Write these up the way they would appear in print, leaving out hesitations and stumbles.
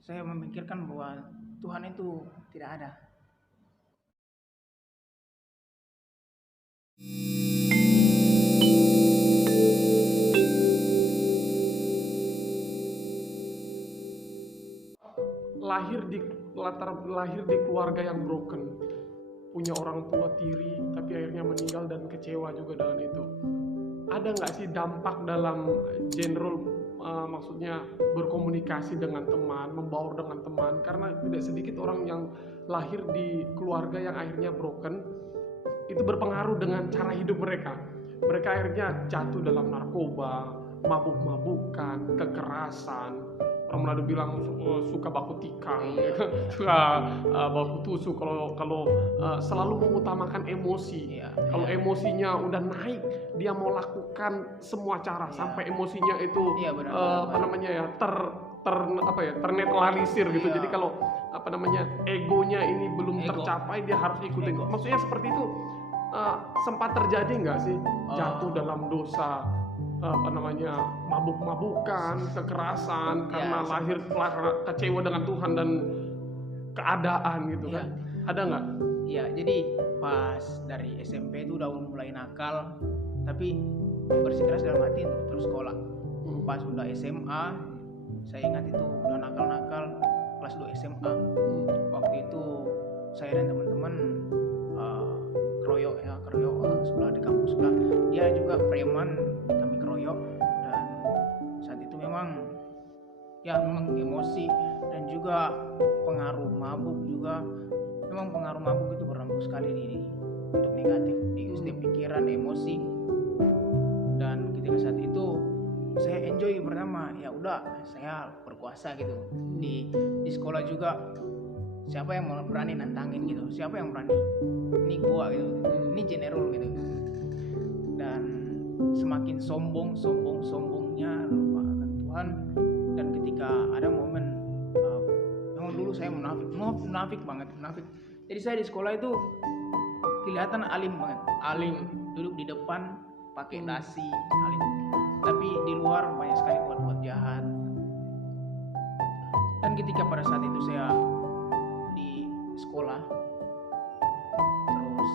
saya memikirkan bahwa Tuhan itu tidak ada. Lahir di keluarga yang broken, punya orang tua tiri tapi akhirnya meninggal dan kecewa juga dengan itu. Ada nggak sih dampak dalam general, maksudnya berkomunikasi dengan teman, membaur dengan teman, karena tidak sedikit orang yang lahir di keluarga yang akhirnya broken, itu berpengaruh dengan cara hidup mereka. Mereka akhirnya jatuh dalam narkoba, mabuk-mabukan, kekerasan. Orang Manado bilang suka baku tikang, ya kan? Suka baku tusuk. Kalau selalu mengutamakan emosi. Kalau emosinya udah naik, dia mau lakukan semua cara sampai emosinya itu ternetralisir gitu. Jadi kalau egonya ini belum tercapai, dia harus ikutin. Maksudnya seperti itu. Sempat terjadi nggak sih jatuh dalam dosa mabuk-mabukan, kekerasan karena lahir kecewa dengan Tuhan dan keadaan gitu kan? Ada nggak? Iya, jadi pas dari SMP itu udah mulai nakal, tapi bersikeras dalam hati untuk terus sekolah. Pas udah SMA, saya ingat itu udah nakal-nakal kelas 2 SMA. Waktu itu saya dan teman-teman keroyok orang sebelah di kampus sebelah. Dia juga preman, kami keroyok, dan saat itu memang emosi dan juga pengaruh mabuk juga. Memang pengaruh mabuk itu berdampak sekali untuk negatif di setiap pikiran, emosi. Dan ketika saat itu saya enjoy pertama, ya udah saya berkuasa gitu. Di sekolah juga siapa yang mau berani nantangin gitu, siapa yang berani, ini gua gitu, ini general gitu. Dan semakin sombongnya lupakan Tuhan. Dan ketika ada momen, memang dulu saya munafik banget. Jadi saya di sekolah itu kelihatan alim banget, duduk di depan pakai dasi, alim, tapi di luar banyak sekali buat jahat. Dan ketika pada saat itu saya sekolah, terus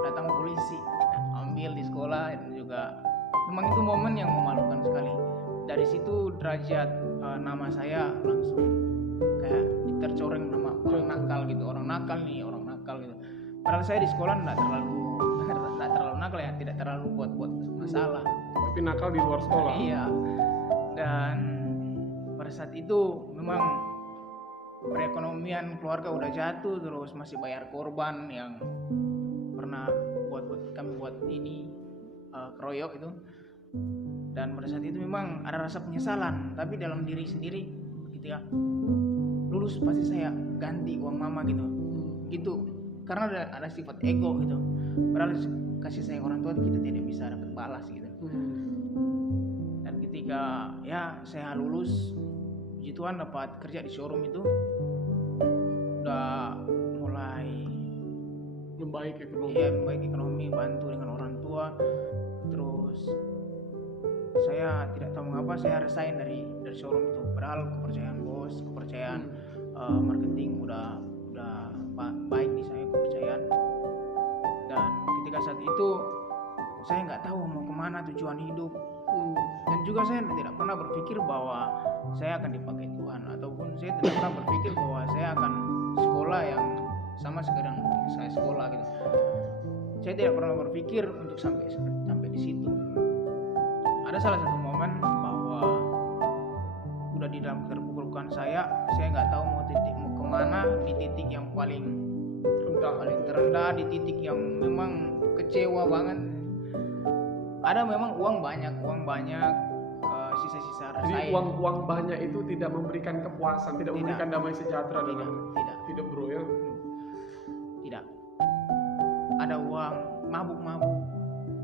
datang polisi ambil di sekolah, dan juga memang itu momen yang memalukan sekali. Dari situ derajat nama saya langsung kayak tercoreng, nama orang nakal gitu, orang nakal gitu. Padahal saya di sekolah tidak terlalu nakal ya, tidak terlalu buat masalah, tapi nakal di luar sekolah. Iya. Dan pada saat itu memang perekonomian keluarga udah jatuh, terus masih bayar korban yang pernah kami buat ini keroyok itu. Dan pada saat itu memang ada rasa penyesalan, tapi dalam diri sendiri gitu ya, lulus pasti saya ganti uang mama gitu karena ada sifat ego gitu. Padahal kasih sayang orang tua kita tidak bisa dapat balas gitu. Dan ketika saya lulus, puji Tuhan dapat kerja di showroom itu, udah mulai membaik ekonomi, bantu dengan orang tua. Terus saya tidak tahu mengapa saya resign dari showroom itu, padahal kepercayaan bos, kepercayaan marketing udah baik di saya, kepercayaan. Dan ketika saat itu saya nggak tahu mau kemana tujuan hidup. Dan juga saya tidak pernah berpikir bahwa saya akan dipakai Tuhan, ataupun saya tidak pernah berpikir bahwa saya akan sekolah yang sama sekedar saya sekolah gitu. Saya tidak pernah berpikir untuk sampai di situ. Ada salah satu momen bahwa udah di dalam keterpurukan saya nggak tahu mau kemana, di titik yang paling terendah, di titik yang memang kecewa banget. Ada memang uang banyak, sisa-sisa rasa. Jadi uang banyak itu tidak memberikan kepuasan, tidak memberikan damai sejahtera dalam hidup, bro ya? Tidak. Ada uang, mabuk.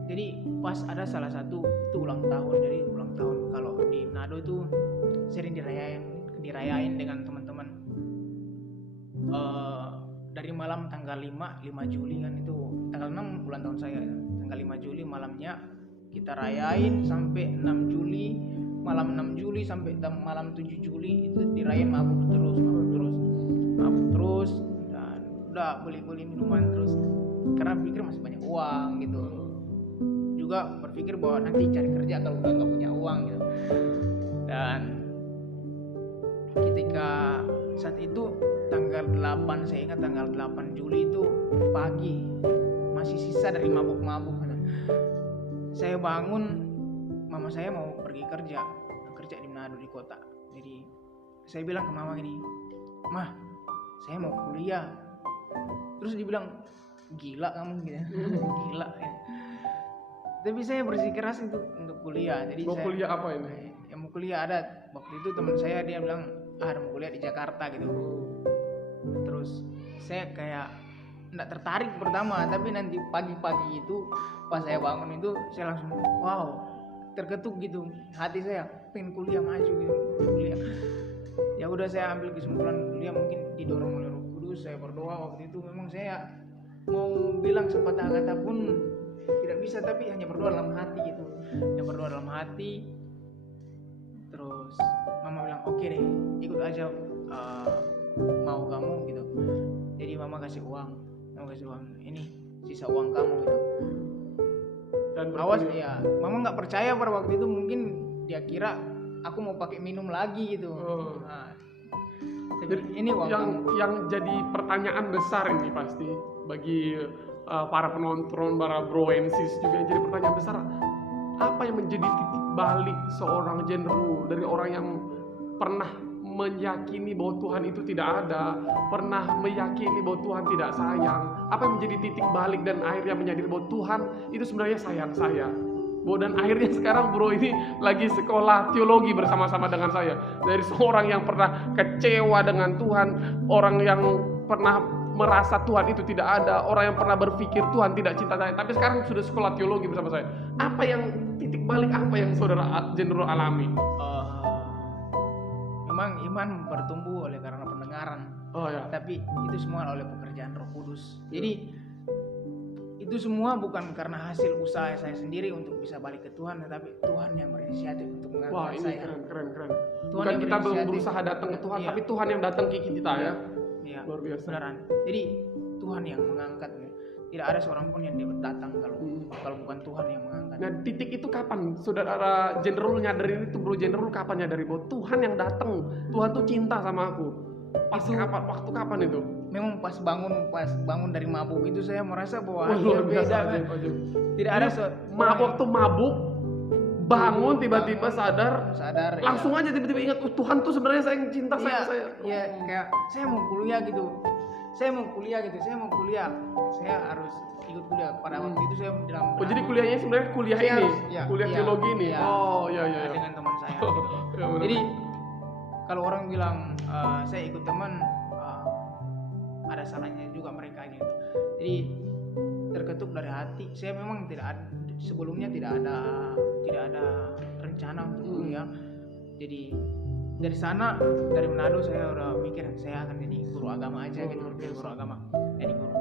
Jadi pas ada salah satu itu ulang tahun, kalau di Nado itu sering dirayain dengan teman-teman. Dari malam tanggal 5 Juli kan, itu tanggal 6 ulang tahun saya. Tanggal 5 Juli malamnya kita rayain sampai 6 Juli, malam 6 Juli sampai malam 7 Juli itu dirayain mabuk terus. udah beli minuman terus karena pikir masih banyak uang gitu. Juga berpikir bahwa nanti cari kerja kalau udah nggak punya uang gitu. Dan ketika saat itu tanggal 8, saya ingat tanggal 8 Juli itu pagi, masih sisa dari mabuk-mabuk gitu. Saya bangun, mama saya mau pergi kerja di Manado di kota. Jadi saya bilang ke mama gini, "Mah, saya mau kuliah." Terus dibilang, "Gila kamu gitu." Gila ya. Tapi saya bersikeras itu untuk kuliah. Jadi Mau kuliah apa ini? Yang mau kuliah ada waktu itu teman saya, dia bilang ada mau kuliah di Jakarta gitu. Terus saya kayak nggak tertarik pertama, tapi nanti pagi-pagi itu pas saya bangun itu saya langsung wow, terketuk gitu hati saya, pengen kuliah, maju gitu, kuliah. Ya udah saya ambil kesimpulan kuliah, mungkin didorong oleh Roh Kudus. Saya berdoa waktu itu, memang saya mau bilang sepatah kata pun tidak bisa, tapi hanya berdoa dalam hati gitu, hanya berdoa dalam hati. Terus mama bilang oke deh, ikut aja, mau kamu gitu. Jadi mama kasih uang, ini sisa uang kamu gitu. Dan awas ya, mama nggak percaya pada waktu itu, mungkin dia kira aku mau pakai minum lagi gitu. Nah, jadi ini uang yang jadi pertanyaan besar ini pasti bagi para penonton, para bro and sis juga, yang jadi pertanyaan besar, apa yang menjadi titik balik seorang Genre dari orang yang pernah meyakini bahwa Tuhan itu tidak ada, pernah meyakini bahwa Tuhan tidak sayang, apa yang menjadi titik balik dan akhirnya menyadari bahwa Tuhan itu sebenarnya sayang saya. Dan akhirnya sekarang bro ini lagi sekolah teologi bersama-sama dengan saya. Dari seorang yang pernah kecewa dengan Tuhan, orang yang pernah merasa Tuhan itu tidak ada, orang yang pernah berpikir Tuhan tidak cinta saya, tapi sekarang sudah sekolah teologi bersama saya. Apa yang titik balik, apa yang saudara Genre alami? Memang iman bertumbuh oleh karena pendengaran. Ya. Tapi itu semua oleh pekerjaan Roh Kudus. Jadi itu semua bukan karena hasil usaha saya sendiri untuk bisa balik ke Tuhan, tetapi Tuhan yang berinisiatif untuk mengangkat saya. Wah, ini keren. Tuhan Bukan kita berusaha datang ke Tuhan, iya, tapi Tuhan yang datang ke kita ya. Iya, luar biasa. Beneran. Jadi Tuhan yang mengangkat. Tidak ada seorang pun yang datang kalau bukan Tuhan yang mengangkat. Nah, titik itu kapan saudara Genre nyadarin itu, bro Genre kapan nyadarin bahwa Tuhan yang datang, Tuhan tuh cinta sama aku? Waktu kapan itu? Memang pas bangun dari mabuk itu saya merasa bahwa luar biasa beda, aja. Tidak ada waktu mabuk bangun tiba-tiba sadar langsung ya. Aja tiba-tiba ingat Tuhan tuh sebenarnya sayang, cinta saya. Iya, kayak saya mau kuliah gitu. Saya harus ikut kuliah. Pada waktu itu saya dalam jadi kuliahnya sebenarnya kuliah teologi ini. Iya. Dengan teman saya. Jadi kalau orang bilang saya ikut teman, ada salahnya juga mereka gitu. Jadi terketuk dari hati. Saya memang sebelumnya tidak ada rencana untuk kuliah. Jadi dari sana, dari Manado saya udah mikir saya akan jadi guru agama aja gitu, jadi guru.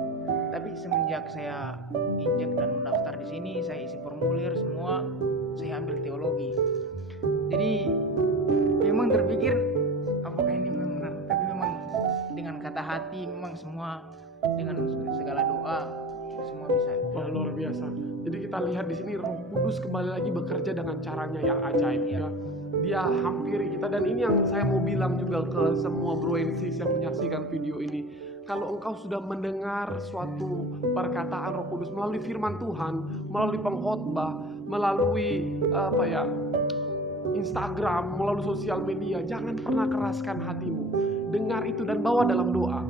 Tapi semenjak saya injak dan mendaftar di sini, saya isi formulir semua, saya ambil teologi. Jadi memang terpikir apakah ini memang benar, tapi memang dengan kata hati, memang semua dengan segala doa semua bisa. Luar biasa. Jadi kita lihat di sini Roh Kudus kembali lagi bekerja dengan caranya yang ajaib ya. Dia hampiri kita, dan ini yang saya mau bilang juga ke semua bro and sis yang menyaksikan video ini. Kalau engkau sudah mendengar suatu perkataan Roh Kudus melalui firman Tuhan, melalui pengkhotbah, melalui Instagram, melalui sosial media, jangan pernah keraskan hatimu. Dengar itu dan bawa dalam doa.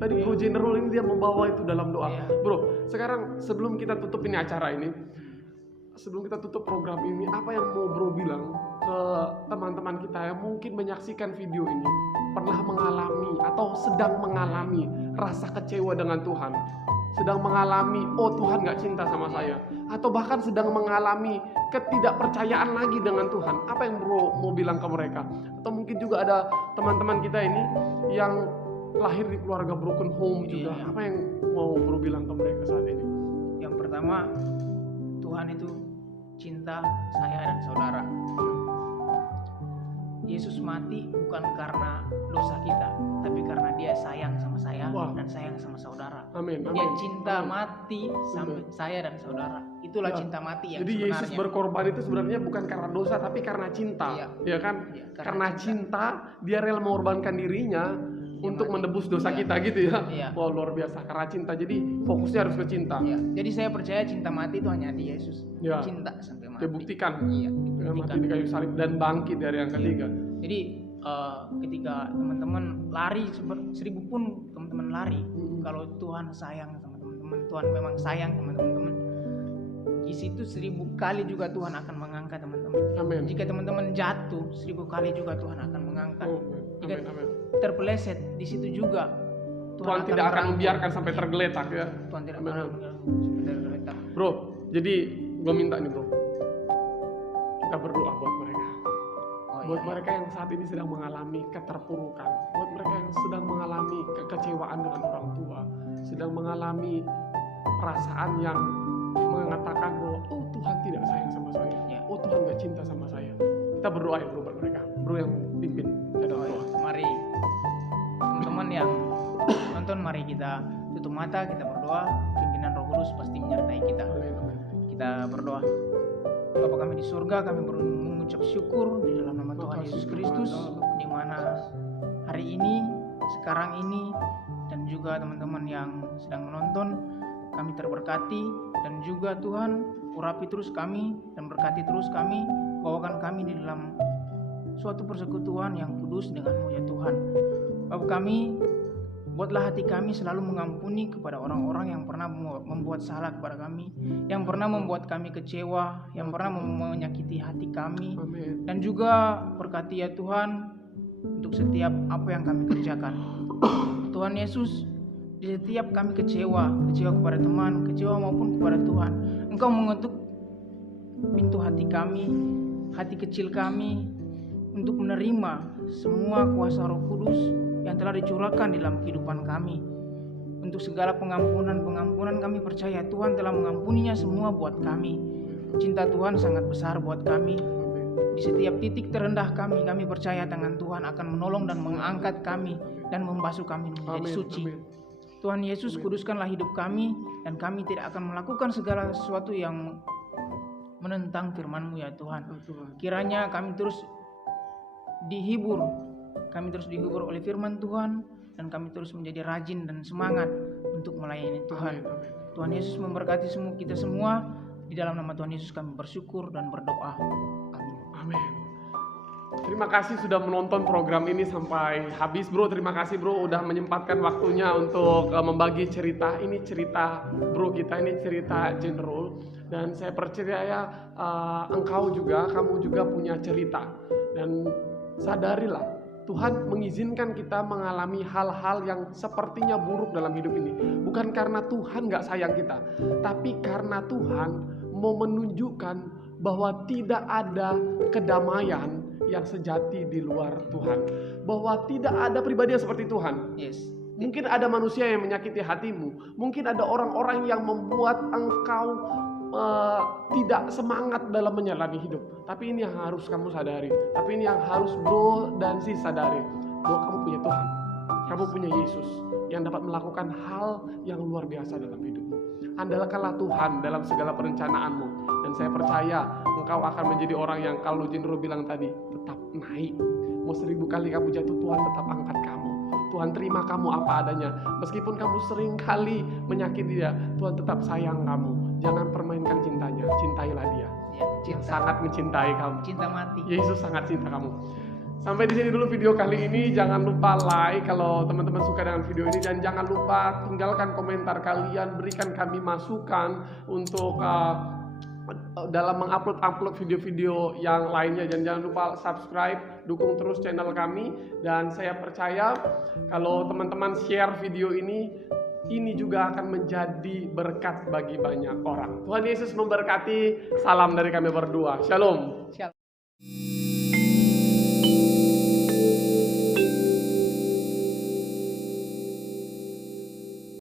Tadi bro Genre ini dia membawa itu dalam doa. Bro, sekarang sebelum kita tutup ini acara ini, sebelum kita tutup program ini, apa yang mau bro bilang ke teman-teman kita yang mungkin menyaksikan video ini, pernah mengalami atau sedang mengalami rasa kecewa dengan Tuhan, sedang mengalami Tuhan gak cinta sama saya, atau bahkan sedang mengalami ketidakpercayaan lagi dengan Tuhan? Apa yang bro mau bilang ke mereka? Atau mungkin juga ada teman-teman kita ini yang lahir di keluarga broken home juga, apa yang mau bro bilang ke mereka saat ini? Yang pertama, Tuhan itu cinta saya dan saudara. Yesus mati bukan karena dosa kita, tapi karena Dia sayang sama saya dan sayang sama saudara. Amin. Dia cinta mati sampai saya dan saudara. Itulah Ya. cinta mati yang Jadi sebenarnya. Yesus berkorban itu sebenarnya bukan karena dosa tapi karena cinta. Iya. Ya kan? Iya, karena cinta dia rela mengorbankan dirinya untuk mati. menebus dosa Iya. kita gitu ya. Iya. Wah, luar biasa karena cinta. Jadi fokusnya harus ke cinta. Iya. Jadi saya percaya cinta mati itu hanya di Yesus. Ya. Cinta sampai mati. Dia buktikan Iya, dengan mati dibuktikan. di kayu salib dan bangkit dari yang ketiga. Jadi ketika teman-teman lari 1000 pun teman-teman lari, kalau Tuhan sayang sama teman-teman, Tuhan memang sayang sama teman-teman, di situ 1000 kali juga Tuhan akan mengangkat teman-teman. Amin. Jika teman-teman jatuh 1000 kali juga Tuhan akan mengangkat. Oh, Jika amin. terpeleset di situ juga Tuhan tidak akan merangkul. membiarkan sampai tergeletak ya. Tuhan tidak Amin. akan membiarkan sampai tergeletak. Bro, jadi gue minta nih bro, kita berdoa buat mereka. Buat mereka yang saat ini sedang mengalami keterpurukan, buat mereka yang sedang mengalami kekecewaan dengan orang tua, sedang mengalami perasaan yang mengatakan bahwa oh Tuhan tidak sayang sama saya, oh Tuhan gak cinta sama saya. Kita berdoa ya bro buat mereka, bro yang pimpin dalam doa. Mari teman-teman yang nonton, mari kita tutup mata, kita berdoa. Pimpinan Roh Kudus pasti menyertai kita. Kita berdoa. Bapa kami di surga, kami mengucap syukur di dalam nama Tuhan Yesus Kristus, di mana hari ini, sekarang ini, dan juga teman-teman yang sedang menonton, kami terberkati, dan juga Tuhan urapi terus kami dan berkati terus kami, bawakan kami di dalam suatu persekutuan yang kudus denganmu ya Tuhan. Bapa kami, buatlah hati kami selalu mengampuni kepada orang-orang yang pernah membuat salah kepada kami, yang pernah membuat kami kecewa, yang pernah menyakiti hati kami. Amin. Dan juga berkati ya Tuhan untuk setiap apa yang kami kerjakan. Tuhan Yesus, di setiap kami kecewa kepada teman, kecewa maupun kepada Tuhan, Engkau mengetuk pintu hati kami, hati kecil kami, untuk menerima semua kuasa Roh Kudus yang telah dicurahkan dalam kehidupan kami. Untuk segala pengampunan kami percaya Tuhan telah mengampuninya semua buat kami. Cinta Tuhan sangat besar buat kami. Di setiap titik terendah kami percaya tangan Tuhan akan menolong dan mengangkat kami dan membasuh kami menjadi suci. Tuhan Yesus, kuduskanlah hidup kami, dan kami tidak akan melakukan segala sesuatu yang menentang firman-Mu ya Tuhan. Kiranya kami terus dihibur oleh firman Tuhan, dan kami terus menjadi rajin dan semangat untuk melayani Tuhan. Tuhan Yesus memberkati kita semua. Di dalam nama Tuhan Yesus kami bersyukur dan berdoa. Amin. Terima kasih sudah menonton program ini sampai habis bro. Terima kasih bro udah menyempatkan waktunya untuk membagi cerita. Ini cerita bro kita, ini cerita General. Dan saya percaya kamu juga punya cerita. Dan sadarilah, Tuhan mengizinkan kita mengalami hal-hal yang sepertinya buruk dalam hidup ini. Bukan karena Tuhan gak sayang kita, tapi karena Tuhan mau menunjukkan bahwa tidak ada kedamaian yang sejati di luar Tuhan. Bahwa tidak ada pribadi yang seperti Tuhan. Yes. Mungkin ada manusia yang menyakiti hatimu. Mungkin ada orang-orang yang membuat engkau tidak semangat dalam menjalani hidup. Tapi ini yang harus kamu sadari. Tapi ini yang harus bro dan sis sadari, bahwa kamu punya Tuhan, kamu punya Yesus yang dapat melakukan hal yang luar biasa dalam hidupmu. Andalkanlah Tuhan dalam segala perencanaanmu, dan saya percaya engkau akan menjadi orang yang, kalau Jenro bilang tadi, tetap naik. Mau 1000 kali kamu jatuh, Tuhan tetap angkat kamu. Tuhan terima kamu apa adanya. Meskipun kamu sering kali menyakiti dia, Tuhan tetap sayang kamu. Jangan permainkan cintanya, cintailah dia. Dia sangat mencintai kamu. Cinta mati. Yesus sangat cinta kamu. Sampai di sini dulu video kali ini. Jangan lupa like kalau teman-teman suka dengan video ini, dan jangan lupa tinggalkan komentar kalian, berikan kami masukan untuk dalam mengupload video-video yang lainnya. Dan jangan lupa subscribe, dukung terus channel kami. Dan saya percaya kalau teman-teman share video ini juga akan menjadi berkat bagi banyak orang. Tuhan Yesus memberkati. Salam dari kami berdua. Shalom. Shalom.